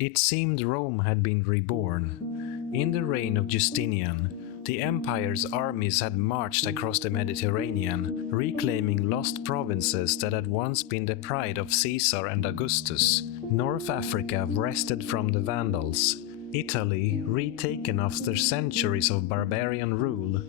It seemed Rome had been reborn. In the reign of Justinian, the empire's armies had marched across the Mediterranean, reclaiming lost provinces that had once been the pride of Caesar and Augustus. North Africa wrested from the Vandals. Italy retaken after centuries of barbarian rule.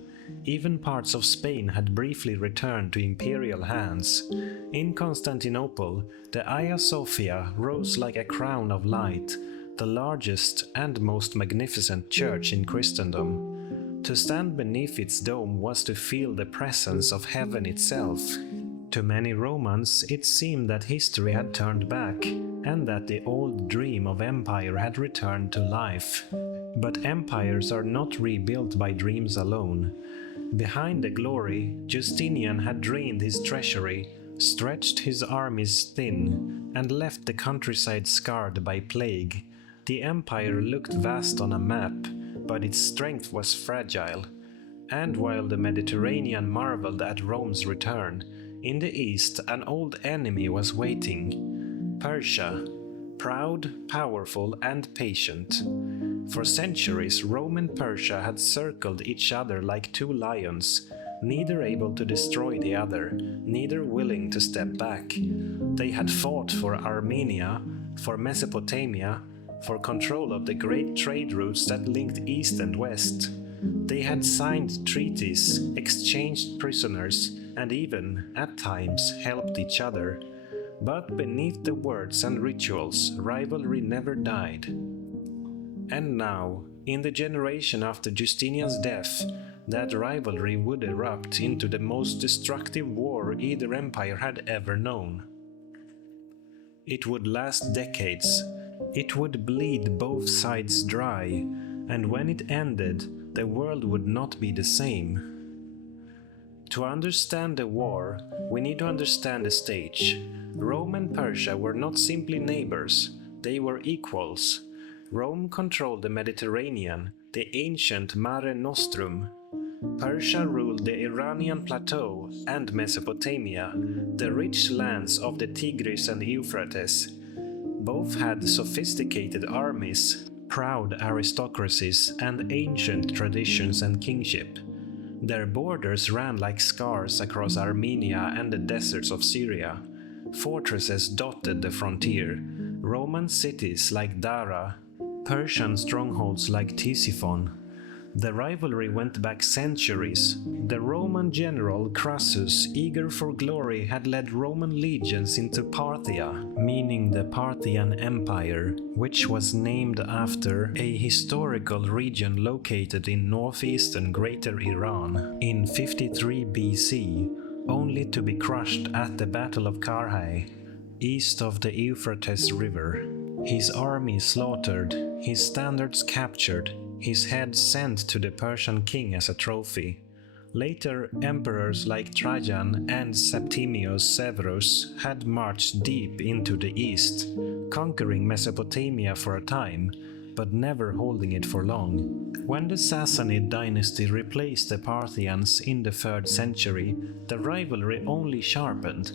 Even parts of Spain had briefly returned to imperial hands. In Constantinople, the Hagia Sophia rose like a crown of light, the largest and most magnificent church in Christendom. To stand beneath its dome was to feel the presence of heaven itself. To many Romans, it seemed that history had turned back, and that the old dream of empire had returned to life. But empires are not rebuilt by dreams alone. Behind the glory, Justinian had drained his treasury, stretched his armies thin, and left the countryside scarred by plague. The empire looked vast on a map, but its strength was fragile. And while the Mediterranean marveled at Rome's return, in the east an old enemy was waiting: Persia, proud, powerful, and patient. For centuries, Rome and Persia had circled each other like two lions, neither able to destroy the other, neither willing to step back. They had fought for Armenia, for Mesopotamia, for control of the great trade routes that linked east and west. They had signed treaties, exchanged prisoners, and even, at times, helped each other. But beneath the words and rituals, rivalry never died. And now, in the generation after Justinian's death, that rivalry would erupt into the most destructive war either empire had ever known. It would last decades. It would bleed both sides dry, and when it ended, the world would not be the same. To understand the war, we need to understand the stage. Rome and Persia were not simply neighbors, they were equals. Rome controlled the Mediterranean, the ancient Mare Nostrum. Persia ruled the Iranian plateau and Mesopotamia, the rich lands of the Tigris and Euphrates. Both had sophisticated armies, proud aristocracies, and ancient traditions and kingship. Their borders ran like scars across Armenia and the deserts of Syria. Fortresses dotted the frontier, Roman cities like Dara, Persian strongholds like Ctesiphon. The rivalry went back centuries. The Roman general Crassus, eager for glory, had led Roman legions into Parthia, meaning the Parthian Empire, which was named after a historical region located in northeastern Greater Iran in 53 BC, only to be crushed at the Battle of Karhai, east of the Euphrates River. His army slaughtered, his standards captured, his head sent to the Persian king as a trophy. Later, emperors like Trajan and Septimius Severus had marched deep into the east, conquering Mesopotamia for a time, but never holding it for long. When the Sassanid dynasty replaced the Parthians in the 3rd century, the rivalry only sharpened.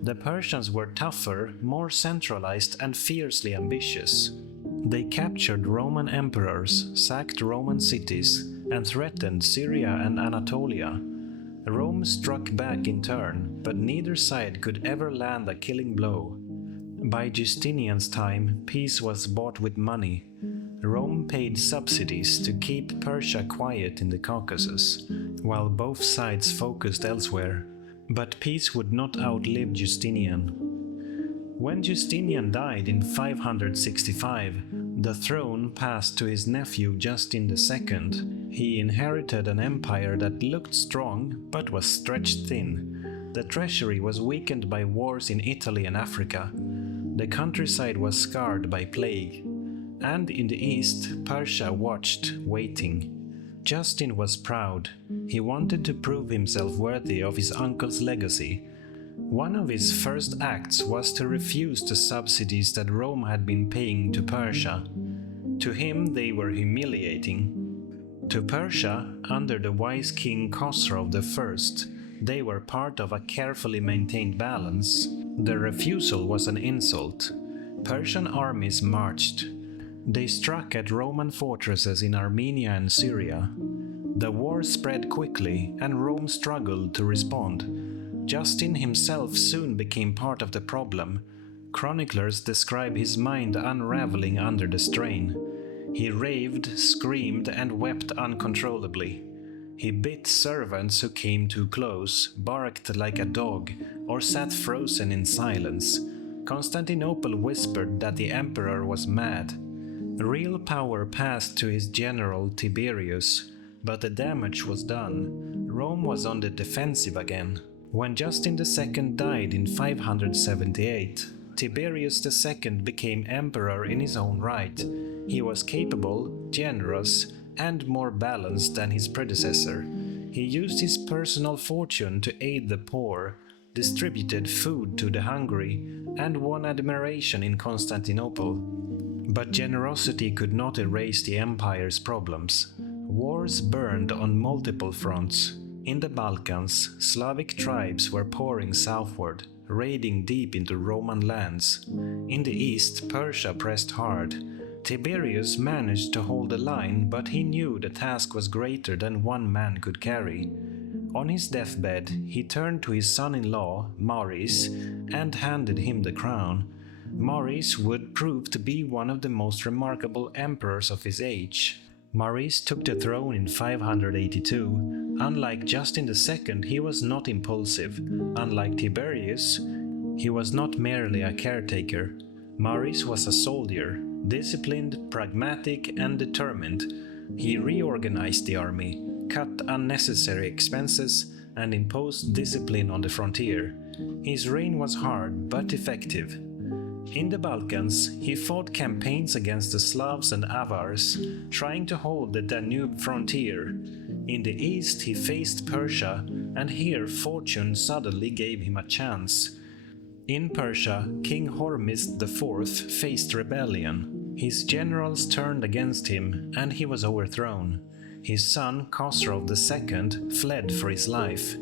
The Persians were tougher, more centralized, and fiercely ambitious. They captured Roman emperors, sacked Roman cities, and threatened Syria and Anatolia. Rome struck back in turn, but neither side could ever land a killing blow. By Justinian's time, peace was bought with money. Rome paid subsidies to keep Persia quiet in the Caucasus, while both sides focused elsewhere. But peace would not outlive Justinian. When Justinian died in 565, the throne passed to his nephew Justin II. He inherited an empire that looked strong but was stretched thin. The treasury was weakened by wars in Italy and Africa. The countryside was scarred by plague. And in the east, Persia watched, waiting. Justin was proud. He wanted to prove himself worthy of his uncle's legacy. One of his first acts was to refuse the subsidies that Rome had been paying to Persia. To him, they were humiliating. To Persia, under the wise king Khosrau I, they were part of a carefully maintained balance. The refusal was an insult. Persian armies marched. They struck at Roman fortresses in Armenia and Syria. The war spread quickly, and Rome struggled to respond. Justin himself soon became part of the problem. Chroniclers describe his mind unraveling under the strain. He raved, screamed, and wept uncontrollably. He bit servants who came too close, barked like a dog, or sat frozen in silence. Constantinople whispered that the emperor was mad. Real power passed to his general Tiberius, but the damage was done. Rome was on the defensive again. When Justin II died in 578, Tiberius II became emperor in his own right. He was capable, generous, and more balanced than his predecessor. He used his personal fortune to aid the poor, distributed food to the hungry, and won admiration in Constantinople. But generosity could not erase the empire's problems. Wars burned on multiple fronts. In the Balkans, Slavic tribes were pouring southward, raiding deep into Roman lands. In the east, Persia pressed hard. Tiberius managed to hold the line, but he knew the task was greater than one man could carry. On his deathbed, he turned to his son-in-law, Maurice, and handed him the crown. Maurice would prove to be one of the most remarkable emperors of his age. Maurice took the throne in 582. Unlike Justin II, he was not impulsive. Unlike Tiberius, he was not merely a caretaker. Maurice was a soldier, disciplined, pragmatic, and determined. He reorganized the army, cut unnecessary expenses, and imposed discipline on the frontier. His reign was hard but effective. In the Balkans, he fought campaigns against the Slavs and Avars, trying to hold the Danube frontier. In the east, he faced Persia, and here fortune suddenly gave him a chance. In Persia, King Hormizd IV faced rebellion. His generals turned against him, and he was overthrown. His son, Khosrow II, fled for his life.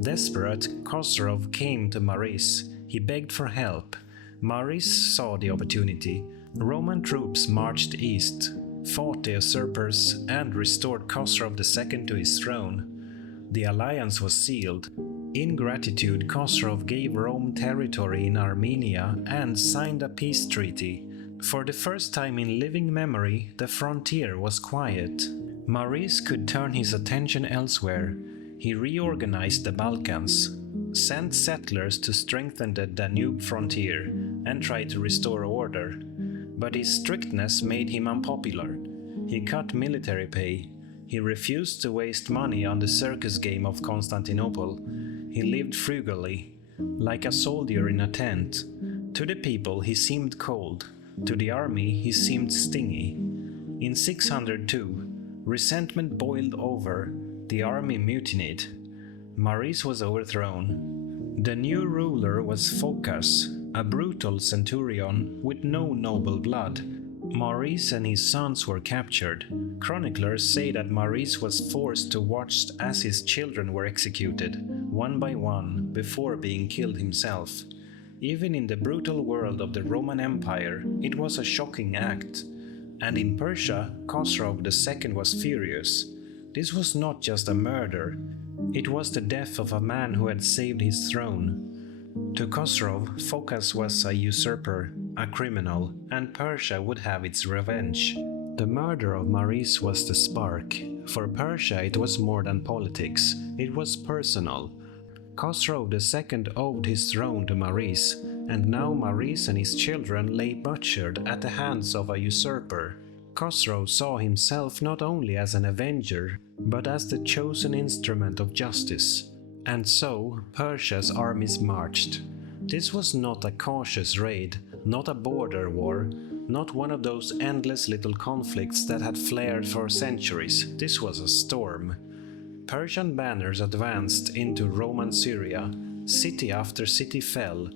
Desperate, Khosrow came to Maurice. He begged for help. Maurice saw the opportunity. Roman troops marched east, fought the usurpers, and restored Khosrow II to his throne. The alliance was sealed. In gratitude, Khosrow gave Rome territory in Armenia and signed a peace treaty. For the first time in living memory, the frontier was quiet. Maurice could turn his attention elsewhere. He reorganized the Balkans, sent settlers to strengthen the Danube frontier, and tried to restore order. But his strictness made him unpopular. He cut military pay. He refused to waste money on the circus game of Constantinople. He lived frugally, like a soldier in a tent. To the people he seemed cold. To the army he seemed stingy. In 602, resentment boiled over. The army mutinied. Maurice was overthrown. The new ruler was Phocas, a brutal centurion with no noble blood. Maurice and his sons were captured. Chroniclers say that Maurice was forced to watch as his children were executed, one by one, before being killed himself. Even in the brutal world of the Roman Empire, it was a shocking act. And in Persia, Khosrow II was furious. This was not just a murder, it was the death of a man who had saved his throne. To Khosrow, Phocas was a usurper, a criminal, and Persia would have its revenge. The murder of Maurice was the spark. For Persia it was more than politics, it was personal. Khosrow II owed his throne to Maurice, and now Maurice and his children lay butchered at the hands of a usurper. Khosrow saw himself not only as an avenger, but as the chosen instrument of justice. And so, Persia's armies marched. This was not a cautious raid, not a border war, not one of those endless little conflicts that had flared for centuries. This was a storm. Persian banners advanced into Roman Syria. City after city fell.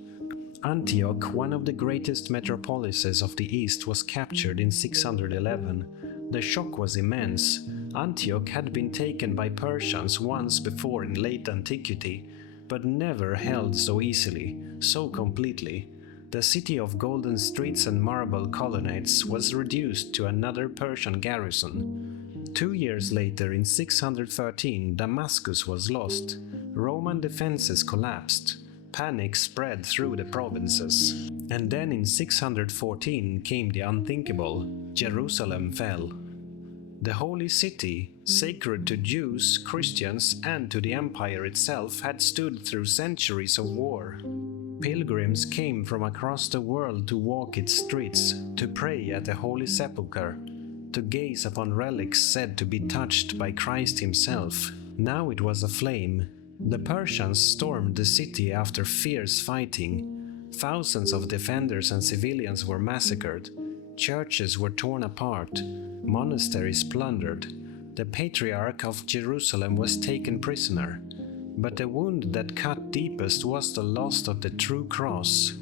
Antioch, one of the greatest metropolises of the East, was captured in 611. The shock was immense. Antioch had been taken by Persians once before in late antiquity, but never held so easily, so completely. The city of golden streets and marble colonnades was reduced to another Persian garrison. 2 years later, in 613, Damascus was lost. Roman defenses collapsed. Panic spread through the provinces. And then in 614 came the unthinkable. Jerusalem fell. The holy city, sacred to Jews, Christians, and to the empire itself, had stood through centuries of war. Pilgrims came from across the world to walk its streets, to pray at the Holy Sepulchre, to gaze upon relics said to be touched by Christ himself. Now it was aflame. The Persians stormed the city after fierce fighting. Thousands of defenders and civilians were massacred. Churches were torn apart. Monasteries plundered. The Patriarch of Jerusalem was taken prisoner. But the wound that cut deepest was the loss of the true cross.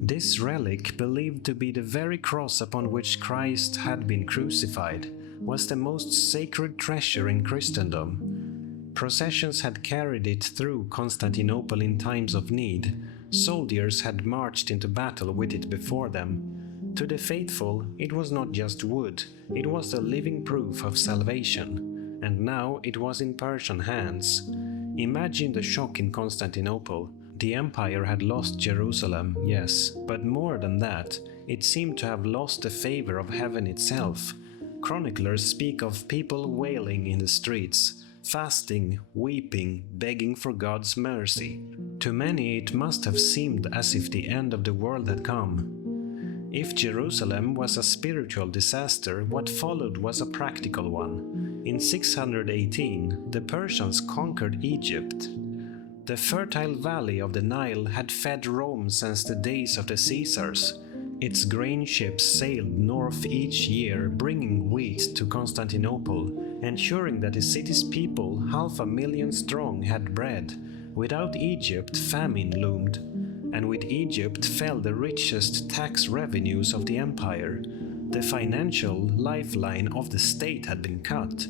This relic, believed to be the very cross upon which Christ had been crucified, was the most sacred treasure in Christendom. Processions had carried it through Constantinople in times of need. Soldiers had marched into battle with it before them. To the faithful, it was not just wood, it was the living proof of salvation. And now it was in Persian hands. Imagine the shock in Constantinople. The empire had lost Jerusalem, yes, but more than that, it seemed to have lost the favor of heaven itself. Chroniclers speak of people wailing in the streets, fasting, weeping, begging for God's mercy. To many it must have seemed as if the end of the world had come. If Jerusalem was a spiritual disaster, what followed was a practical one. In 618, the Persians conquered Egypt. The fertile valley of the Nile had fed Rome since the days of the Caesars. Its grain ships sailed north each year, bringing wheat to Constantinople, ensuring that the city's people, 500,000 strong, had bread. Without Egypt, famine loomed. And with Egypt fell the richest tax revenues of the empire. The financial lifeline of the state had been cut.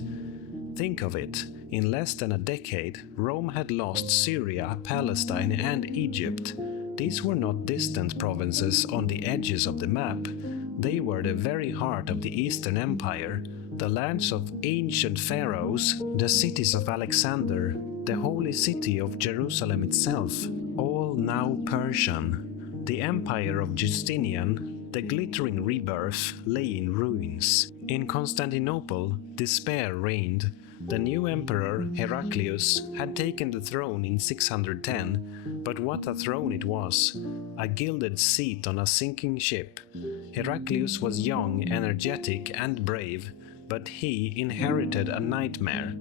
Think of it, in less than a decade, Rome had lost Syria, Palestine, and Egypt. These were not distant provinces on the edges of the map. They were the very heart of the Eastern Empire, the lands of ancient pharaohs, the cities of Alexander, the holy city of Jerusalem itself. All now Persian. The empire of Justinian, the glittering rebirth, lay in ruins. In Constantinople, despair reigned. The new emperor, Heraclius, had taken the throne in 610, but what a throne it was! A gilded seat on a sinking ship. Heraclius was young, energetic, and brave, but he inherited a nightmare.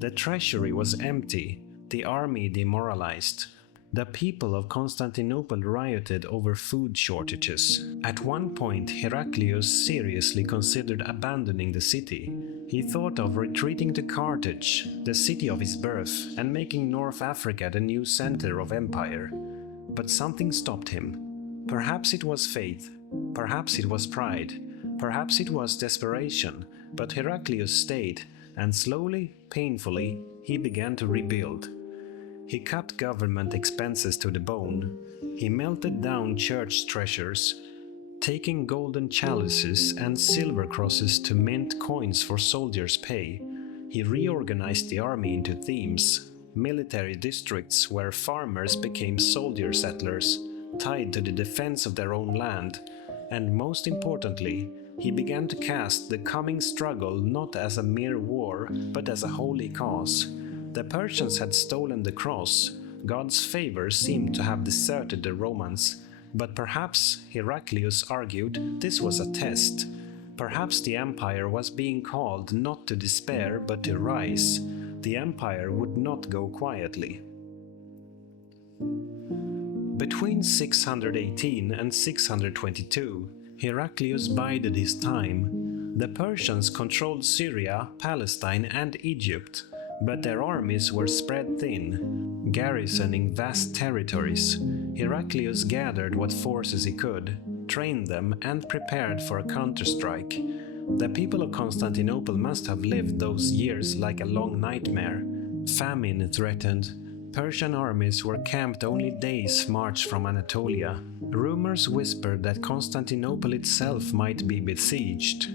The treasury was empty, the army demoralized. The people of Constantinople rioted over food shortages. At one point, Heraclius seriously considered abandoning the city. He thought of retreating to Carthage, the city of his birth, and making North Africa the new center of empire. But something stopped him. Perhaps it was faith, perhaps it was pride, perhaps it was desperation, but Heraclius stayed, and slowly, painfully, he began to rebuild. He cut government expenses to the bone. He melted down church treasures, taking golden chalices and silver crosses to mint coins for soldiers' pay. He reorganized the army into themes, military districts where farmers became soldier settlers, tied to the defense of their own land. And most importantly, he began to cast the coming struggle not as a mere war, but as a holy cause. The Persians had stolen the cross. God's favor seemed to have deserted the Romans. But perhaps, Heraclius argued, this was a test. Perhaps the empire was being called not to despair but to rise. The empire would not go quietly. Between 618 and 622, Heraclius bided his time. The Persians controlled Syria, Palestine, and Egypt. But their armies were spread thin, garrisoning vast territories. Heraclius gathered what forces he could, trained them, and prepared for a counterstrike. The people of Constantinople must have lived those years like a long nightmare. Famine threatened, Persian armies were camped only days' march from Anatolia. Rumors whispered that Constantinople itself might be besieged.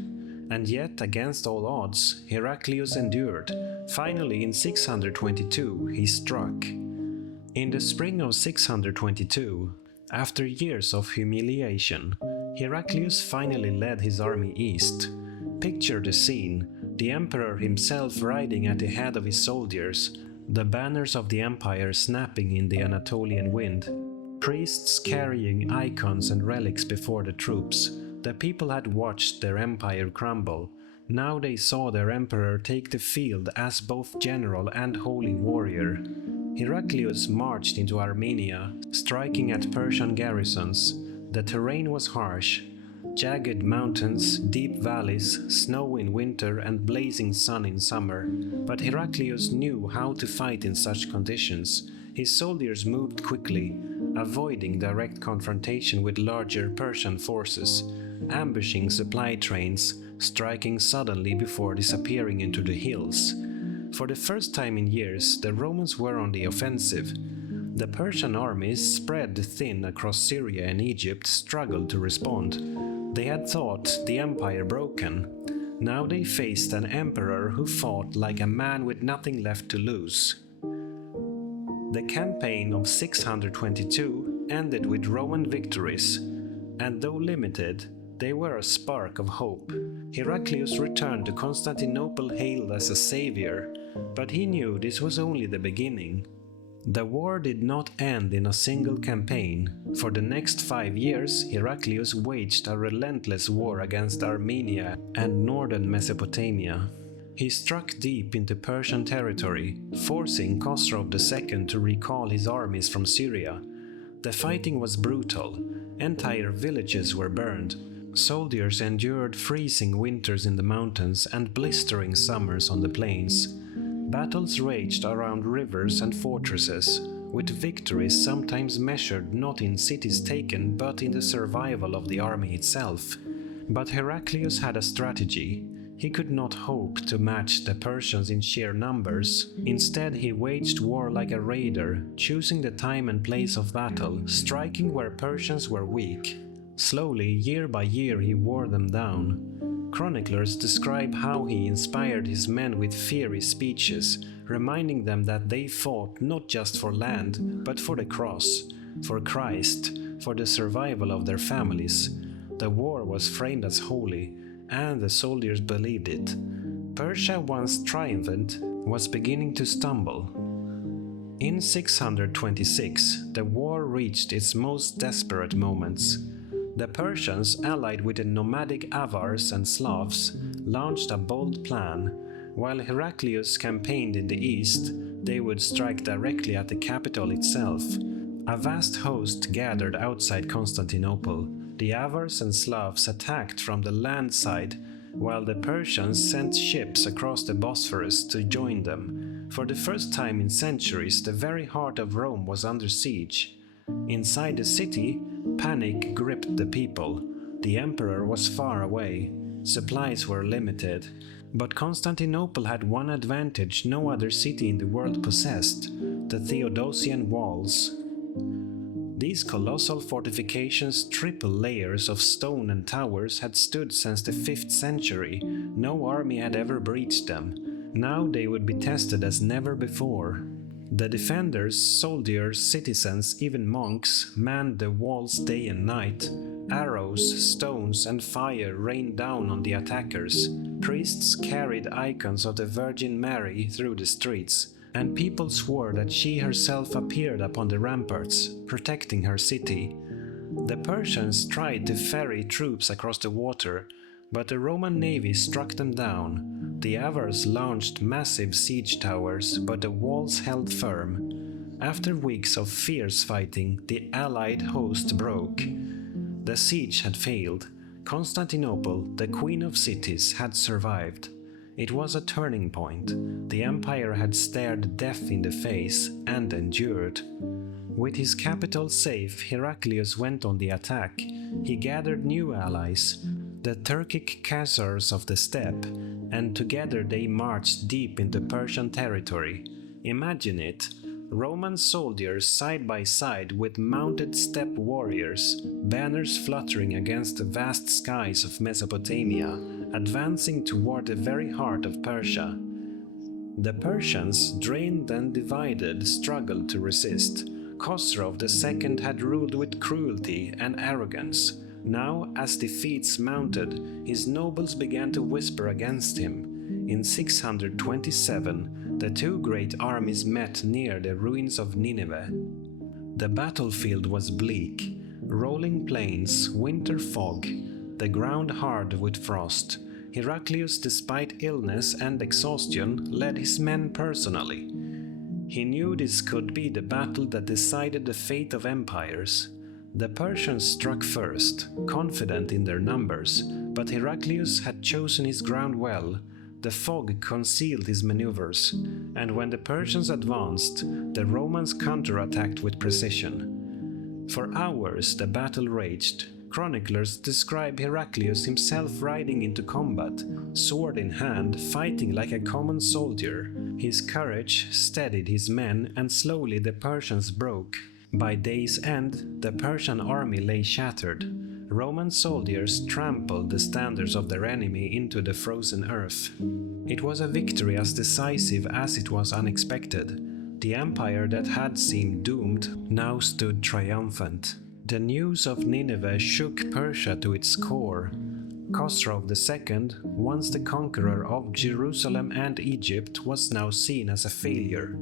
And yet, against all odds, Heraclius endured. Finally, in 622, he struck. In the spring of 622, after years of humiliation, Heraclius finally led his army east. Picture the scene, the emperor himself riding at the head of his soldiers, the banners of the empire snapping in the Anatolian wind, priests carrying icons and relics before the troops. The people had watched their empire crumble. Now they saw their emperor take the field as both general and holy warrior. Heraclius marched into Armenia, striking at Persian garrisons. The terrain was harsh. Jagged mountains, deep valleys, snow in winter and blazing sun in summer. But Heraclius knew how to fight in such conditions. His soldiers moved quickly, avoiding direct confrontation with larger Persian forces, ambushing supply trains, striking suddenly before disappearing into the hills. For the first time in years, the Romans were on the offensive. The Persian armies, spread thin across Syria and Egypt, struggled to respond. They had thought the empire broken. Now they faced an emperor who fought like a man with nothing left to lose. The campaign of 622 ended with Roman victories, and though limited, they were a spark of hope. Heraclius returned to Constantinople hailed as a savior, but he knew this was only the beginning. The war did not end in a single campaign. For the next 5 years, Heraclius waged a relentless war against Armenia and northern Mesopotamia. He struck deep into Persian territory, forcing Khosrow II to recall his armies from Syria. The fighting was brutal. Entire villages were burned. Soldiers endured freezing winters in the mountains and blistering summers on the plains. Battles raged around rivers and fortresses, with victories sometimes measured not in cities taken but in the survival of the army itself. But Heraclius had a strategy. He could not hope to match the Persians in sheer numbers. Instead, he waged war like a raider, choosing the time and place of battle, striking where Persians were weak. Slowly, year by year, he wore them down. Chroniclers describe how he inspired his men with fiery speeches, reminding them that they fought not just for land, but for the cross, for Christ, for the survival of their families. The war was framed as holy, and the soldiers believed it. Persia, once triumphant, was beginning to stumble. In 626, the war reached its most desperate moments. The Persians, allied with the nomadic Avars and Slavs, launched a bold plan. While Heraclius campaigned in the east, they would strike directly at the capital itself. A vast host gathered outside Constantinople. The Avars and Slavs attacked from the land side, while the Persians sent ships across the Bosphorus to join them. For the first time in centuries, the very heart of Rome was under siege. Inside the city, panic gripped the people. The emperor was far away. Supplies were limited. But Constantinople had one advantage no other city in the world possessed: the Theodosian walls. These colossal fortifications, triple layers of stone and towers, had stood since the 5th century. No army had ever breached them. Now they would be tested as never before. The defenders, soldiers, citizens, even monks, manned the walls day and night. Arrows, stones, and fire rained down on the attackers. Priests carried icons of the Virgin Mary through the streets, and people swore that she herself appeared upon the ramparts, protecting her city. The Persians tried to ferry troops across the water, but the Roman navy struck them down. The Avars launched massive siege towers, but the walls held firm. After weeks of fierce fighting, the allied host broke. The siege had failed. Constantinople, the queen of cities, had survived. It was a turning point. The empire had stared death in the face and endured. With his capital safe, Heraclius went on the attack. He gathered new allies, the Turkic Khazars of the steppe, and together they marched deep into Persian territory. Imagine it, Roman soldiers side by side with mounted steppe warriors, banners fluttering against the vast skies of Mesopotamia, advancing toward the very heart of Persia. The Persians, drained and divided, struggled to resist. Khosrov II had ruled with cruelty and arrogance. Now, as defeats mounted, his nobles began to whisper against him. In 627, the two great armies met near the ruins of Nineveh. The battlefield was bleak, rolling plains, winter fog, the ground hard with frost. Heraclius, despite illness and exhaustion, led his men personally. He knew this could be the battle that decided the fate of empires. The Persians struck first, confident in their numbers, but Heraclius had chosen his ground well. The fog concealed his maneuvers, and when the Persians advanced, the Romans counterattacked with precision. For hours the battle raged. Chroniclers describe Heraclius himself riding into combat, sword in hand, fighting like a common soldier. His courage steadied his men, and slowly the Persians broke. By day's end, the Persian army lay shattered. Roman soldiers trampled the standards of their enemy into the frozen earth. It was a victory as decisive as it was unexpected. The empire that had seemed doomed now stood triumphant. The news of Nineveh shook Persia to its core. Khosrov II, once the conqueror of Jerusalem and Egypt, was now seen as a failure.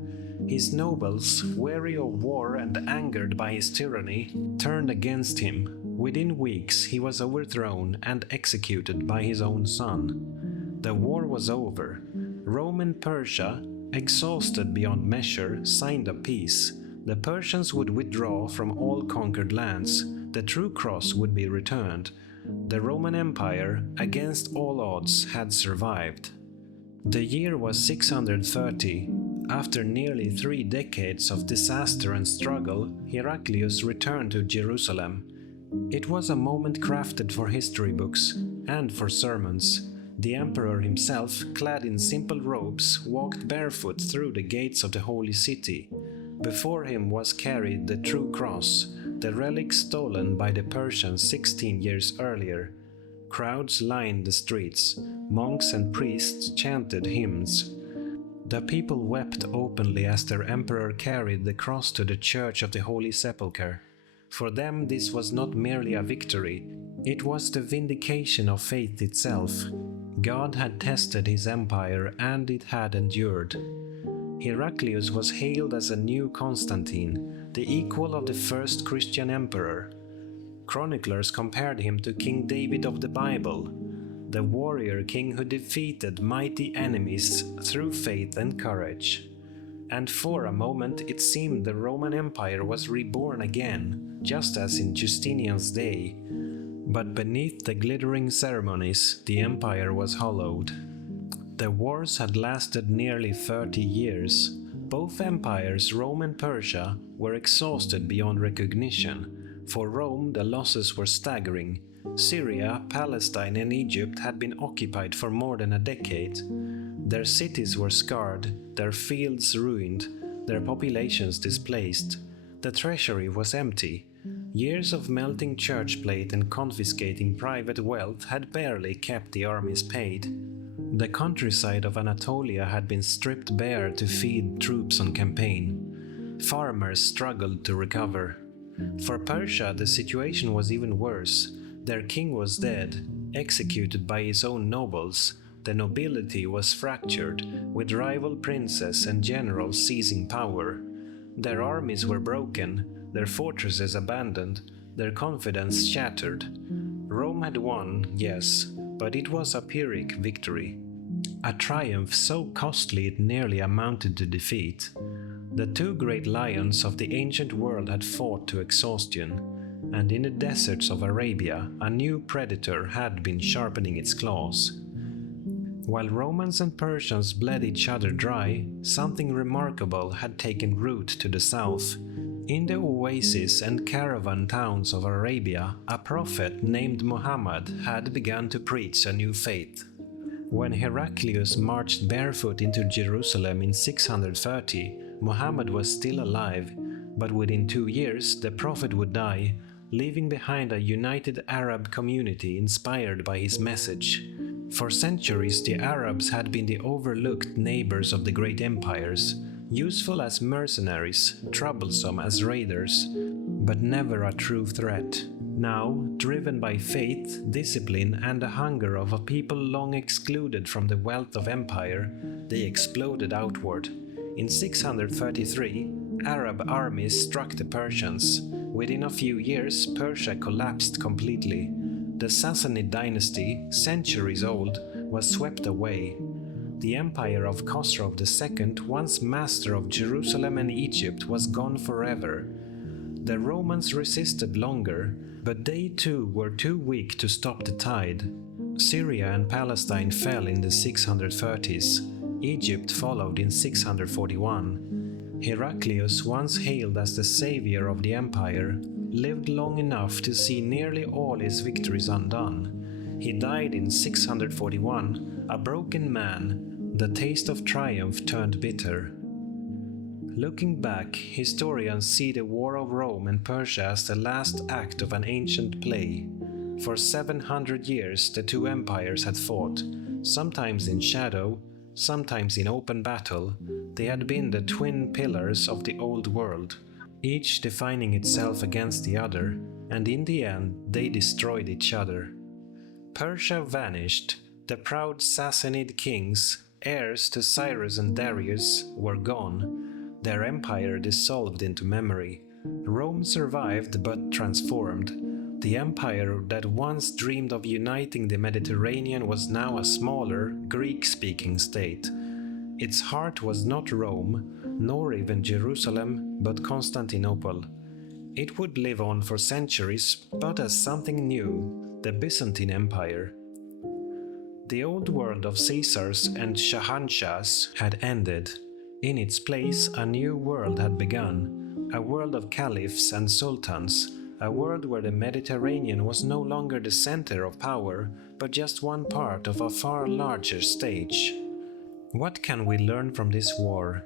His nobles, weary of war and angered by his tyranny, turned against him. Within weeks he was overthrown and executed by his own son. The war was over. Rome and Persia, exhausted beyond measure, signed a peace. The Persians would withdraw from all conquered lands. The true cross would be returned. The Roman Empire, against all odds, had survived. The year was 630. After nearly 3 decades of disaster and struggle, Heraclius returned to Jerusalem. It was a moment crafted for history books and for sermons. The emperor himself, clad in simple robes, walked barefoot through the gates of the holy city. Before him was carried the true cross, the relic stolen by the Persians 16 years earlier. Crowds lined the streets. Monks and priests chanted hymns. The people wept openly as their emperor carried the cross to the Church of the Holy Sepulchre. For them this was not merely a victory, it was the vindication of faith itself. God had tested his empire and it had endured. Heraclius was hailed as a new Constantine, the equal of the first Christian emperor. Chroniclers compared him to King David of the Bible, the warrior king who defeated mighty enemies through faith and courage. And for a moment it seemed the Roman Empire was reborn again, just as in Justinian's day. But beneath the glittering ceremonies, the empire was hollowed. The wars had lasted nearly 30 years. Both empires, Rome and Persia, were exhausted beyond recognition. For Rome, the losses were staggering. Syria, Palestine, and Egypt had been occupied for more than a decade. Their cities were scarred, their fields ruined, their populations displaced. The treasury was empty. Years of melting church plate and confiscating private wealth had barely kept the armies paid. The countryside of Anatolia had been stripped bare to feed troops on campaign. Farmers struggled to recover. For Persia, the situation was even worse. Their king was dead, executed by his own nobles. The nobility was fractured, with rival princes and generals seizing power. Their armies were broken, their fortresses abandoned, their confidence shattered. Rome had won, yes, but it was a Pyrrhic victory. A triumph so costly it nearly amounted to defeat. The two great lions of the ancient world had fought to exhaustion, and in the deserts of Arabia a new predator had been sharpening its claws. While Romans and Persians bled each other dry, something remarkable had taken root to the south. In the oases and caravan towns of Arabia, a prophet named Muhammad had begun to preach a new faith. When Heraclius marched barefoot into Jerusalem in 630, Muhammad was still alive, but within 2 years the Prophet would die, leaving behind a united Arab community inspired by his message. For centuries, the Arabs had been the overlooked neighbors of the great empires, useful as mercenaries, troublesome as raiders, but never a true threat. Now, driven by faith, discipline, and the hunger of a people long excluded from the wealth of empire, they exploded outward. In 633, Arab armies struck the Persians. Within a few years, Persia collapsed completely. The Sassanid dynasty, centuries old, was swept away. The empire of Khosrow II, once master of Jerusalem and Egypt, was gone forever. The Romans resisted longer, but they too were too weak to stop the tide. Syria and Palestine fell in the 630s. Egypt followed in 641. Heraclius, once hailed as the savior of the empire, lived long enough to see nearly all his victories undone. He died in 641, a broken man, the taste of triumph turned bitter. Looking back, historians see the War of Rome and Persia as the last act of an ancient play. For 700 years the two empires had fought, sometimes in shadow, sometimes in open battle. They had been the twin pillars of the old world, each defining itself against the other, and in the end they destroyed each other. Persia vanished. The proud Sassanid kings, heirs to Cyrus and Darius, were gone. Their empire dissolved into memory. Rome survived but transformed. The empire that once dreamed of uniting the Mediterranean was now a smaller, Greek-speaking state. Its heart was not Rome, nor even Jerusalem, but Constantinople. It would live on for centuries, but as something new, the Byzantine Empire. The old world of Caesars and Shahanshahs had ended. In its place, a new world had begun, a world of caliphs and sultans, a world where the Mediterranean was no longer the center of power, but just one part of a far larger stage. What can we learn from this war?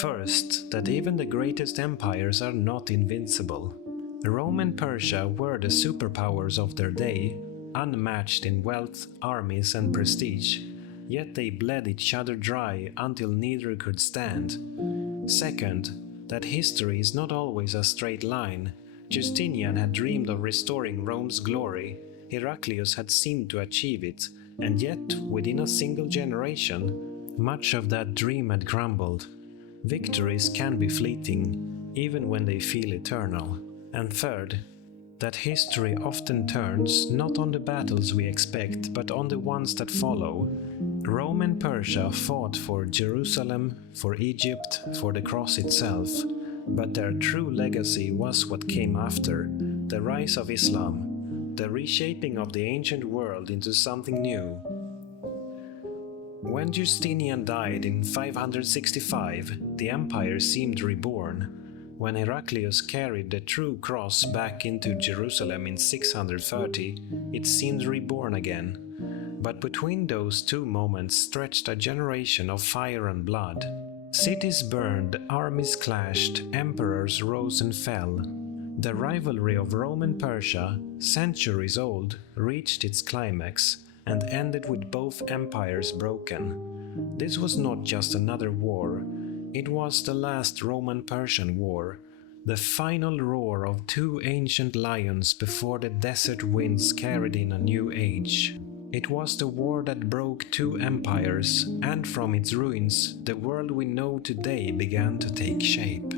First, that even the greatest empires are not invincible. Rome and Persia were the superpowers of their day, unmatched in wealth, armies, and prestige. Yet they bled each other dry until neither could stand. Second, that history is not always a straight line. Justinian had dreamed of restoring Rome's glory. Heraclius had seemed to achieve it, and yet, within a single generation, much of that dream had crumbled. Victories can be fleeting, even when they feel eternal. And third, that history often turns not on the battles we expect, but on the ones that follow. Rome and Persia fought for Jerusalem, for Egypt, for the cross itself, but their true legacy was what came after: the rise of Islam, the reshaping of the ancient world into something new. When Justinian died in 565, the empire seemed reborn. When Heraclius carried the true cross back into Jerusalem in 630, it seemed reborn again. But between those two moments stretched a generation of fire and blood. Cities burned, armies clashed, emperors rose and fell. The rivalry of Rome and Persia, centuries old, reached its climax and ended with both empires broken. This was not just another war. It was the last Roman-Persian war, the final roar of two ancient lions before the desert winds carried in a new age. It was the war that broke two empires, and from its ruins, the world we know today began to take shape.